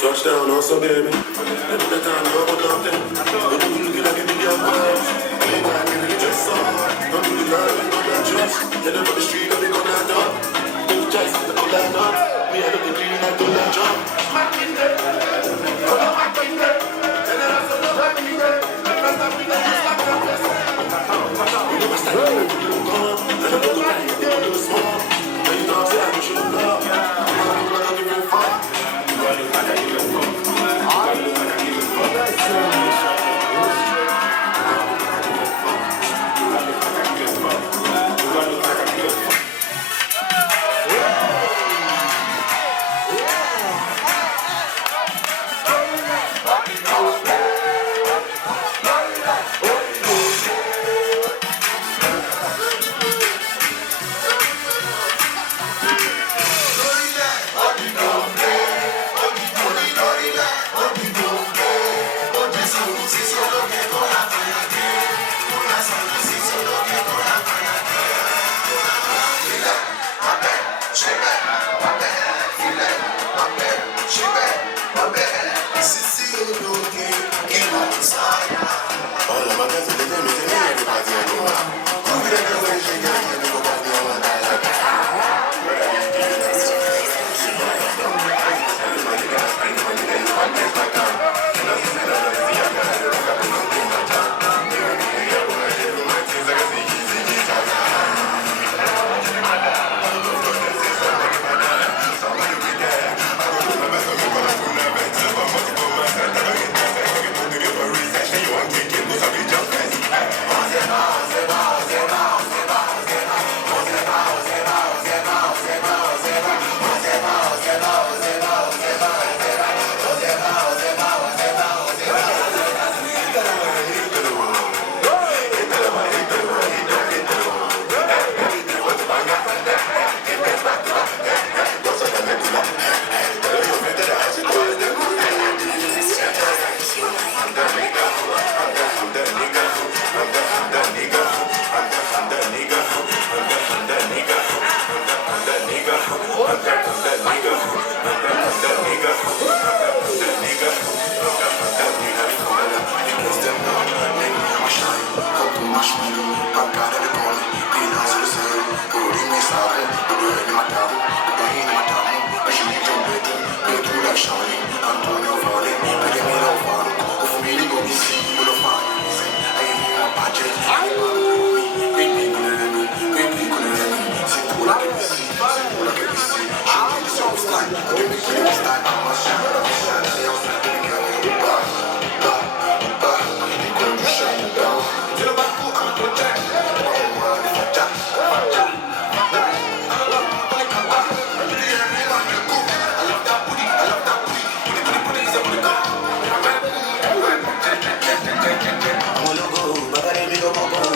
Touchdown on some baby. Let the time go on nothing. When you look at me, I'm going. Ain't got any dress on. Don't do the girl, you know that dress. Get up on the street, don't be on that dog. Don't chase, don't do that dog. Me, I don't agree, I do that job. Smack in there. Hold on, smack in there. And then I said, smack in there. That's not me, that's just like that. We never start to do it, you come. And I don't go back, you do it small. And you know, say I don't shoot love. I'm not gonna give a fuck. marshmallow, back out of the corner, being on the zero. Putting me sorrow, put in my town, put in my town. I should get your better, get to like shawty. I'm doing your falling, but they made up for it. If we really go be see, we'll find you. I ain't in my budget. Baby, couldn't let me. Simple like a see, simple like a see. She did this all this time, I didn't make it this time. I'm a shine, I'm a shine, I'm a I'm gonna go,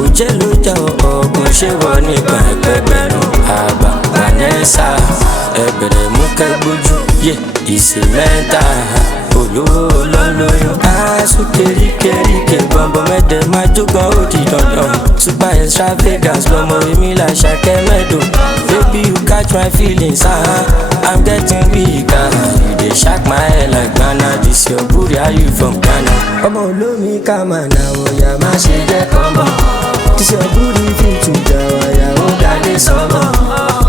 òjé ló jẹ́ ọ̀gùn ṣé wọ́n nígbà ẹgbẹ̀gbẹ̀rún àgbà Vanessa ẹ̀bẹ̀rẹ̀ mú kẹ́gbójú yé ìsè mẹ́ta olówó olólóyún aṣọ kéríkéríkè bọ̀m̀bọ̀ mẹ́tẹ̀ máa jógan ó di dandan super extravagance lọmọ èmi là ṣàkẹ́ mẹ́dọ̀ baby you catch my feelings I'm getting weak you dey shock my head like Ghana this your booty how you from Ghana ọmọ olómi ká máa nà wọ̀yà má ṣe jẹ́ kọ́mọ̀ this your booty fit to jà wáyà ó dálé sọ́mọ̀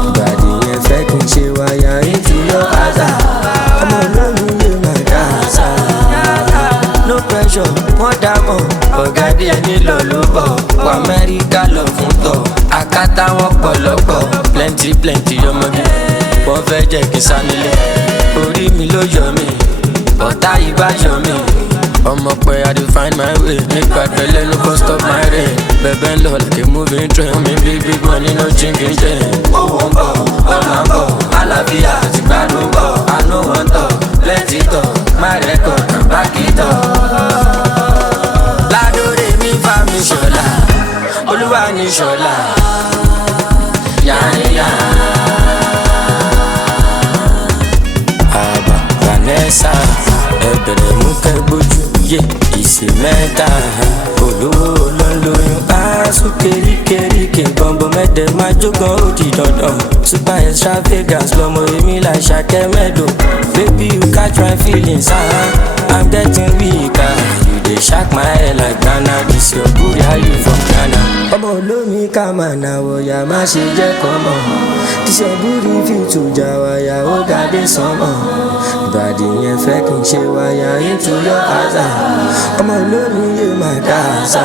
ìbàdí yẹn fẹ́ kí n ṣe wáyà into your house ọmọ olómi lè má dá àṣà no pressure wọ́n dá mọ̀ ọ̀gá díẹ̀ nílò ló bọ̀ wọ Amẹ́ríkà lọ fún tọ̀ àkátá wọn pọ̀lọ́pọ̀ plenty ọmọge wọ́n fẹ́ jẹ́ kí n sá nílé orí mi ló yọ mí ọ̀tá yìí bá yọ mí ọmọ pé I dey find my way nípa ìpẹ́lẹ́ no go stop my rain bẹ̀bẹ̀ ń lọ like a moving train mi big money no chinking chain owó ń bọ̀ ọ̀nà ń bọ̀ àlàáfíà ti gbádùn bọ̀ I no wan talk plenty talk my record na back it up. ládòrè mi fa mi ṣọlá olúwa ní ṣọlá yáyá. àbá Vanessa ẹ̀bẹ̀rẹ̀ mú kẹ́gbójú yé ìsè mẹ́ta olówó olólóyún aṣọ kéríkéríkè bọ̀m̀bọ̀ mẹ́tẹ̀ máa jógan ó di dandan super extravagance lọmọ èmi là ṣàkẹ́ mẹ́dọ̀ baby you catch my feelings I'm getting weak you dey shock my head like Ghana this your booty how you from Ghana ọmọ olómi ká máa nà wọ̀yà má ṣe jẹ́ kọ́mọ̀ this your booty fit to jà wáyà ó dálé sọ́mọ̀ ìbàdí yẹn fẹ́ kí n ṣe wáyà into your house ọmọ olómi lè má dá àṣà.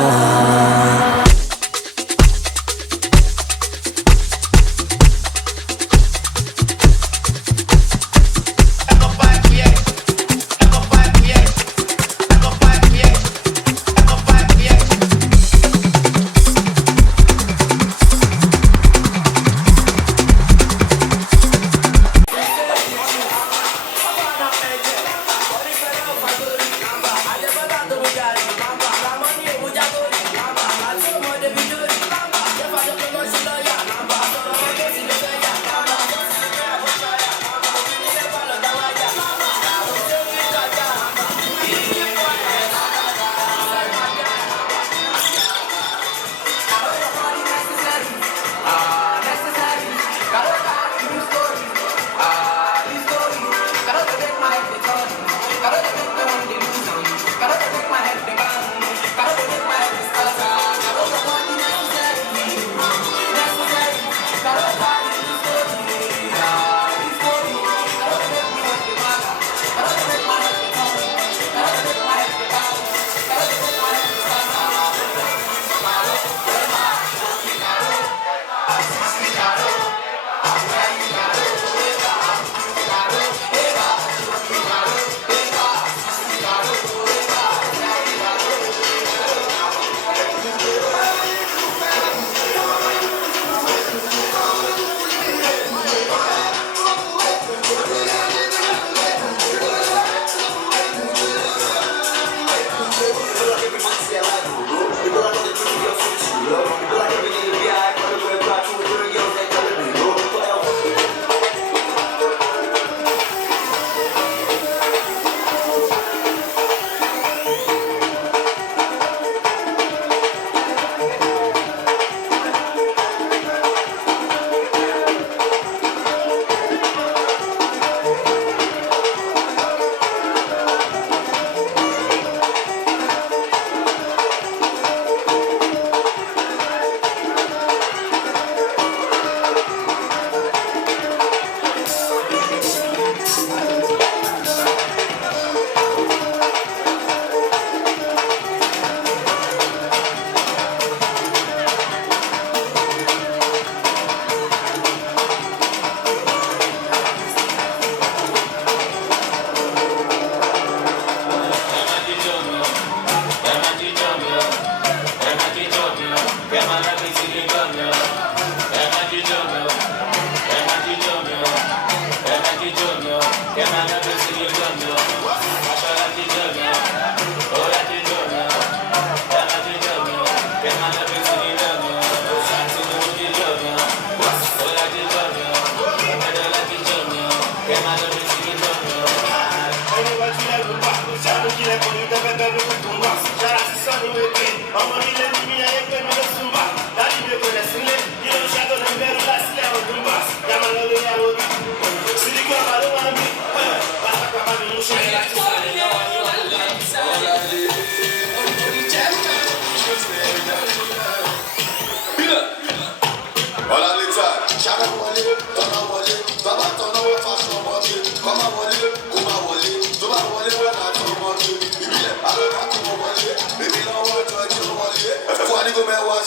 Get my love into you.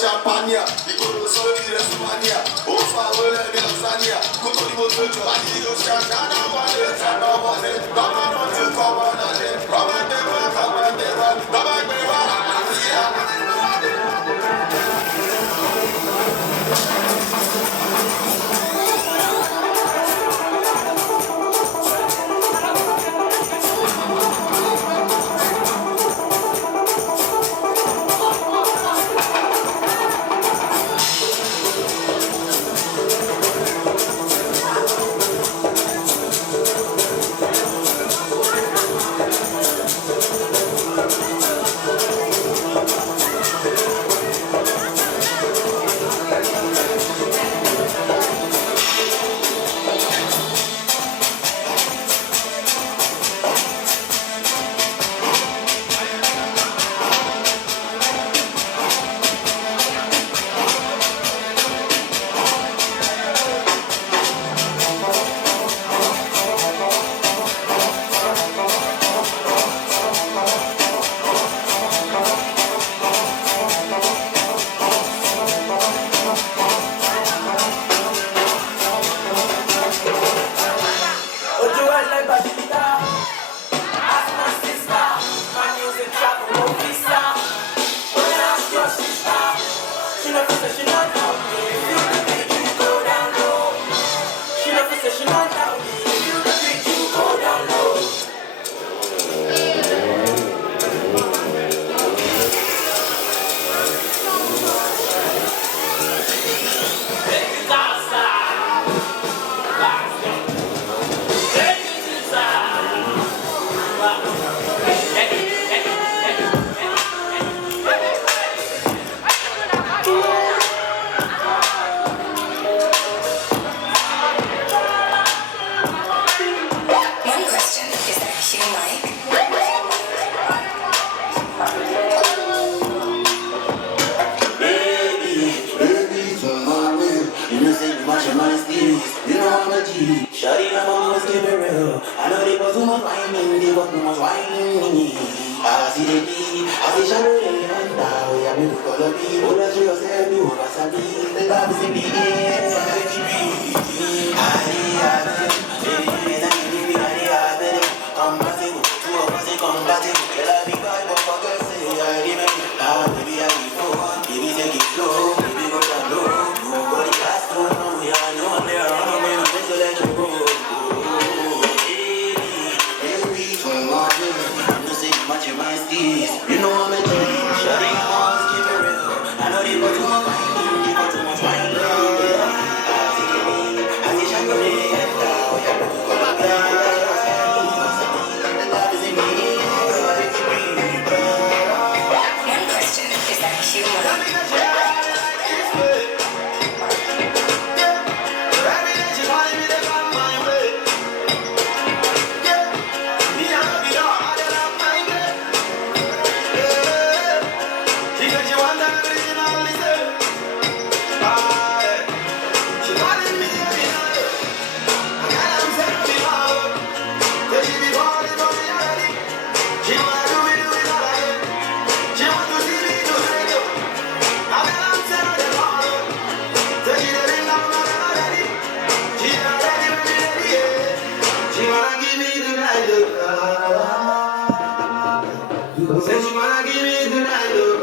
Champagne, ìgboro sórí rẹ̀sùmáníà, ó fa olè mi lọ́sánìà, kó tó ní mo tó jọ àdìyó ṣàkánná wọlé, ṣàná wọlé, bàbá náà tún kọ́ wọn lálẹ́, bàbá gbé wá, bàbá gbé wá, àlàáfíà. Said you wanna give me the night.